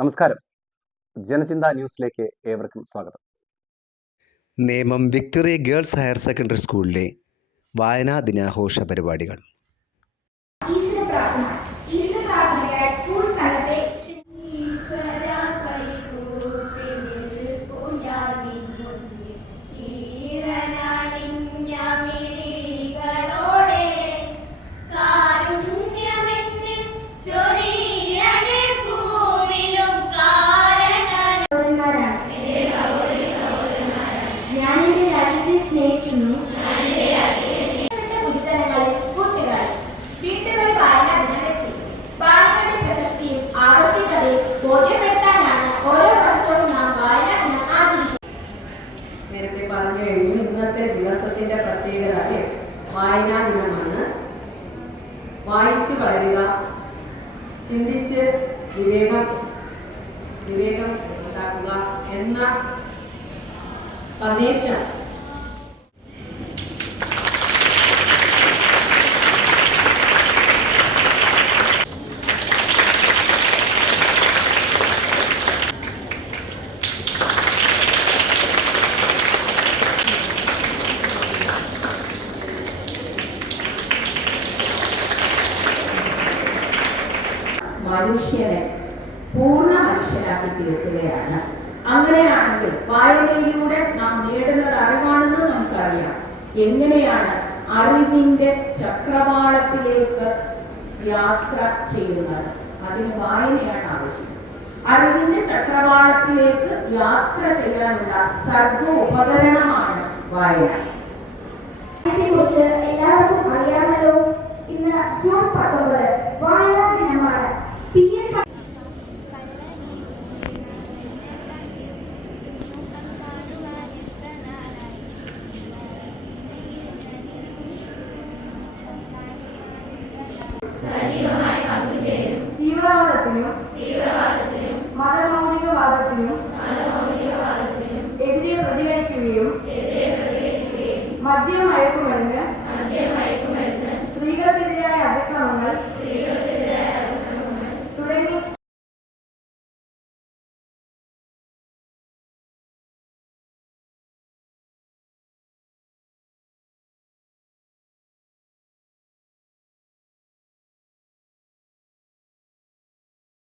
നമസ്കാരം. ജനചിന്ത ന്യൂസിലേക്ക് ഏവർക്കും സ്വാഗതം. Nemom Victoria girls higher secondary സ്കൂളിലെ വായനാ ദിനാഘോഷ പരിപാടികൾ. ഈശ്വര പ്രാർത്ഥന. ഈശ്വര പ്രാർത്ഥനയ്ക്കായി സ്കൂൾ നേരത്തെ പറഞ്ഞു കഴിഞ്ഞു. ഇന്നത്തെ ദിവസത്തിന്റെ പ്രത്യേകത വായനാ ദിനമാണ്. വായിച്ചു വളരുക ചിന്തിച്ച് വിവേകം വിവേകം ഉണ്ടാക്കുക എന്ന സന്ദേശം മനുഷ്യനെ പൂർണ മനുഷ്യനാക്കി തീർക്കുകയാണ് അങ്ങനെയാണെങ്കിൽ വായനയിലൂടെ നാം നേടുന്നത് അറിവാണെന്ന് നമുക്കറിയാം. എങ്ങനെയാണ് അറിവിന്റെ ചക്രവാളത്തിലേക്ക് യാത്ര ചെയ്യുന്നത്? അതിന് വായനയാണ് ആവശ്യം. അറിവിന്റെ ചക്രവാളത്തിലേക്ക് യാത്ര ചെയ്യാനുള്ള സർവ ഉപകരണമാണ് വായന. കുറിച്ച് എല്ലാവർക്കും അറിയാമല്ലോ. ഇന്ന് ജൂൺ പത്തൊമ്പത് തീവ്രവാദത്തിനും മതമൗലികവാദത്തിനും എതിരെ പ്രതികരിക്കുകയും മദ്യമായി